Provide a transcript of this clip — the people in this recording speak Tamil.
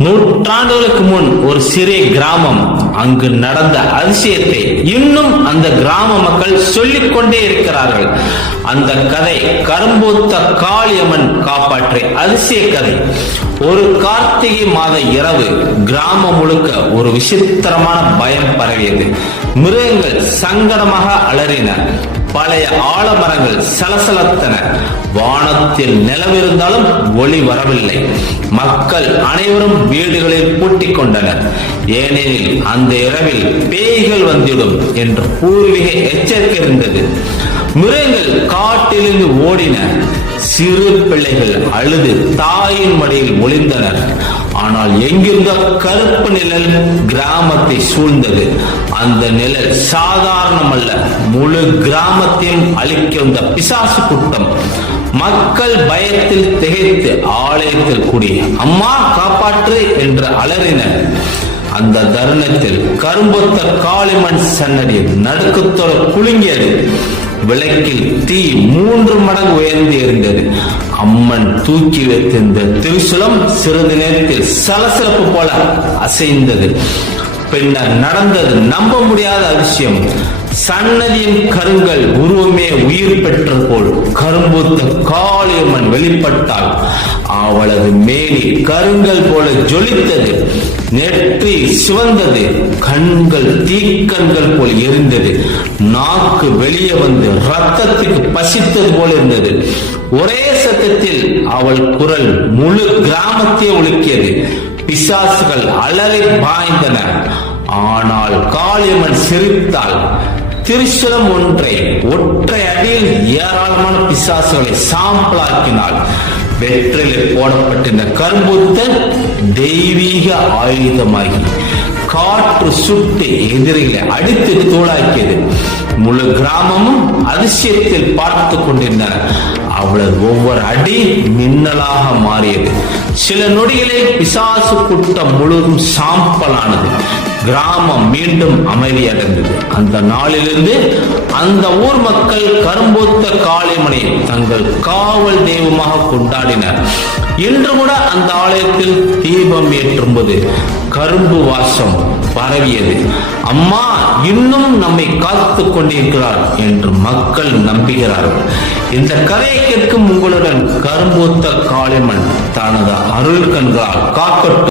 நூற்றாண்டுகளுக்கு முன் ஒரு சிறிய கிராமம் அங்கு நடந்த அதிசயத்தை இன்னும் அந்த கிராம மக்கள் சொல்லிக் கொண்டே இருக்கிறார்கள். அந்த கதை கரும்பூத்த காளியம்மன் காப்பாற்றிய அதிசய கதை. ஒரு கார்த்திகை மாத இரவு கிராமம் முழுக்க ஒரு விசித்திரமான பயம் பரவியது. மிருகங்கள் சங்கடமாக அலறின. பழைய ஆலமரங்கள் சலசலத்தன. வானத்தில் நிலவிருந்தாலும் ஒளி வரவில்லை. மக்கள் அனைவரும் வீடுகளில் பூட்டிக் கொண்டனர் ஏனெனில் அந்த இரவில் பேய்கள் வந்துவிடும் என்று பூர்வீக எச்சரிக்கை இருந்தது. மிருகங்கள் காட்டிலிருந்து ஓடின சிறு பிள்ளைகள் அழுது தாயின் மடியில் ஒளிந்தனர். ஆனால் எங்கிருந்த கருப்பு நிழல் கிராமத்தை சூழ்ந்தது. அந்த நிழல் சாதாரணமல்ல முழு கிராமத்தையும் அழிக்க வந்த பிசாசு கூட்டம். மக்கள் பயத்தில் திகைத்து ஆலயத்தில் கூடிய அம்மா காப்பாற்று என்று அலறினர். அந்த தருணத்தில் கரும்பொத்த காளிமண் சன்னடியில் நடுக்கத்தோடு குலுங்கியது. விளக்கில் தீ மூன்று மடங்கு உயர்ந்து எரிந்தது. அம்மன் தூக்கி வைத்திருந்த திருசுலம் சிறிது நேரத்தில் சலசலப்பு போல அசைந்தது. பின்னர் நடந்தது. நம்ப முடியாத அதிசயம். சன்னதியின் கருங்கள் உருவமே உயிர் பெற்ற போல் கரும்புத்த காளியம்மன் வெளிப்பட்டாள். அவளது மேலி கருங்கல் போல ஜொலித்தது. நெற்றி சிவந்தது. கண்கள் தீக்கண்கள் போல் எரிந்தது. நாக்கு வெளியே வந்து ரத்தத்துக்கு பசித்தது போல இருந்தது. ஒரே சத்தத்தில் அவள் குரல் முழு கிராமத்தையே ஒழுக்கியது பிசாசுகள் அலறி பாய்ந்தன. ஆனால் காளியம்மன் சிரித்தாள். திருச்சலம் ஒன்றை ஒற்றை அடியில் ஏராளமான பிசாசுகளை சாம்பலாக்கினாள். வெற்றிலில் போடப்பட்டிருந்த கரும்புத்தன் தெய்வீக ஆயுதமாகி காற்று சுட்டு எதிரிகளை அடித்து தூளாக்கியது. முழு கிராமமும் அதிசயத்தில் பார்த்து கொண்டிருந்தன. அவளது ஒவ்வொரு அடி மின்னலாக மாறியது. சில நொடிகளில் பிசாசு கூட்டம் முழுவதும் சாம்பலானது. கிராமம் மீண்டும் அமைதியடைந்தது. அந்த நாளிலிருந்து அந்த ஊர் மக்கள் கரும்பூத்த காளிமனை தங்கள் காவல் தெய்வமாக கொண்டாடினர். இன்று கூட அந்த ஆலயத்தில் தீபம் ஏற்றும்போது கரும்பு வாசம் பரவியது. அம்மா இன்னும் நம்மை காத்து கொண்டிருக்கிறார் என்று மக்கள் நம்புகிறார்கள். இந்த கதையை கேட்கும் உங்களுடன் கரும்பூத்த காளிமன் தனது அருள் கண்களால் காக்கட்டும்.